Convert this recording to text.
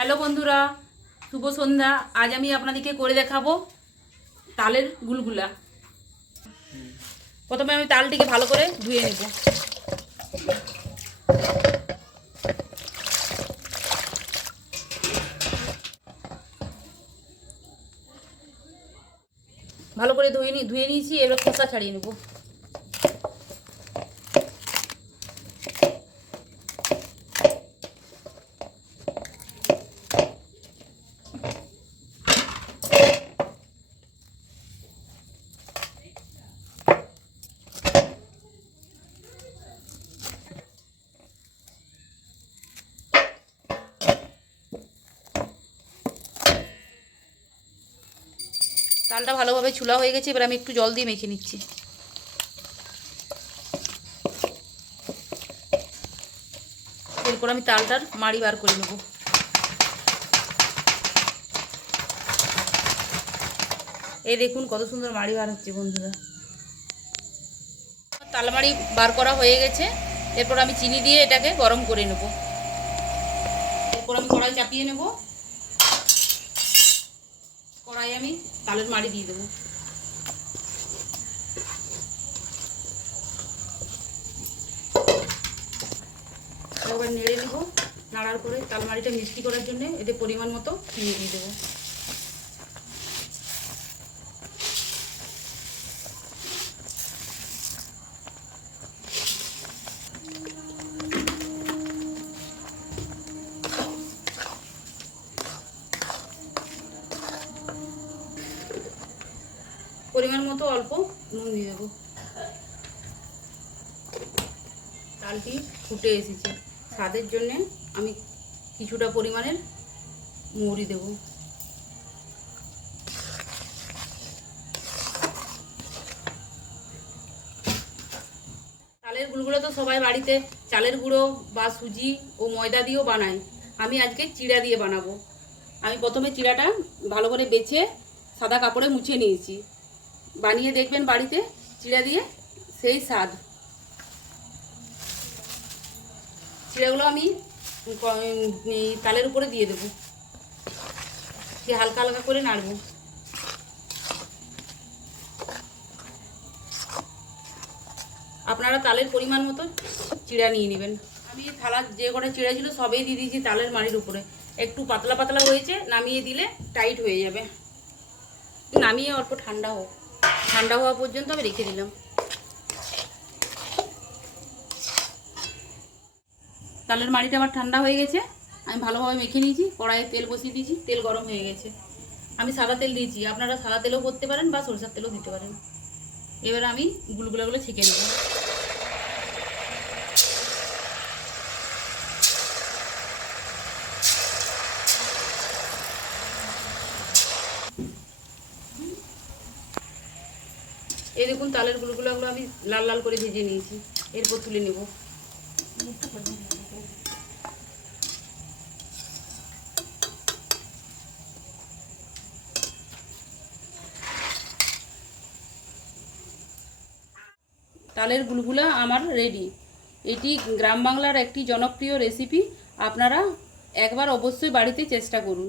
Hello বন্ধুরা, শুভ সন্ধ্যা। আজ আমি আপনাদেরকে করে দেখাবো তালের গুলগুলা। প্রথমে আমি তালটিকে ভালো করে ধুয়ে নেব। ভালো করে ধুয়ে নিয়েছি। এবার খোসা ছাড়িয়ে নেব। তালটা ভালোভাবে ছুলা হয়ে গেছে। এবার আমি একটু জল দিয়ে মেখে নিচ্ছি। এরপর আমি তালটার মাড়ি বার করে নেব। এই দেখুন কত সুন্দর মাড়ি বার হচ্ছে বন্ধুরা। তালমাড়ি বার করা হয়ে গেছে। এরপর আমি চিনি দিয়ে এটাকে গরম করে নেব। এরপর আমি কড়াই চাপিয়ে নেব। কড়াই আমি তালের মাড়ি দিয়ে দেবো। এবার নেড়ে নেব। নাড়ার পরে তালমাড়িটা মিষ্টি করার জন্য এতে পরিমাণ মতো চিনি দিয়ে দেবো। পরিমাণ মতো অল্প নুন দিয়ে দেবো। তালটি ফুটে এসেছে। স্বাদের জন্যে আমি কিছুটা পরিমাণের মৌরি দেব। তালের গুঁড়ো তো সবাই বাড়িতে চালের গুঁড়ো বা সুজি ও ময়দা দিয়েও বানায়। আমি আজকে চিড়া দিয়ে বানাবো। আমি প্রথমে চিড়াটা ভালো করে বেছে সাদা কাপড়ে মুছে নিয়েছি। বানিয়ে দেখবেন বাড়িতে চিড়া দিয়ে, সেই স্বাদ। চিড়াগুলো আমি তালের উপরে দিয়ে দেবো। দিয়ে হালকা হালকা করে নাড়বো। আপনারা তালের পরিমাণ মতো চিড়া নিয়ে নেবেন। আমি থালার যে কটা চিড়া ছিল সবেই দিয়ে দিয়েছি তালের মাড়ির উপরে। একটু পাতলা পাতলা হয়েছে, নামিয়ে দিলে টাইট হয়ে যাবে। নামিয়ে অল্প ঠান্ডা হোক, ঠান্ডা হওয়া পর্যন্ত আমি রেখে দিলাম। তালের মাড়িটা আবার ঠান্ডা হয়ে গেছে। আমি ভালোভাবে মেখে নিয়েছি। কড়াইয়ে তেল বসিয়ে দিয়েছি। তেল গরম হয়ে গেছে। আমি সাদা তেল দিয়েছি, আপনারা সাদা তেলও করতে পারেন বা সরষের তেলও দিতে পারেন। এবার আমি গুলগুলাগুলো ছেঁকে নেব। এই দেখুন তালের গুলগুলাগুলো আমি লাল লাল করে ভেজে নিয়েছি। এরপর তুলে নেব। তালের গুলগুলা আমার রেডি। এটি গ্রাম বাংলার একটি জনপ্রিয় রেসিপি। আপনারা একবার অবশ্যই বাড়িতে চেষ্টা করুন।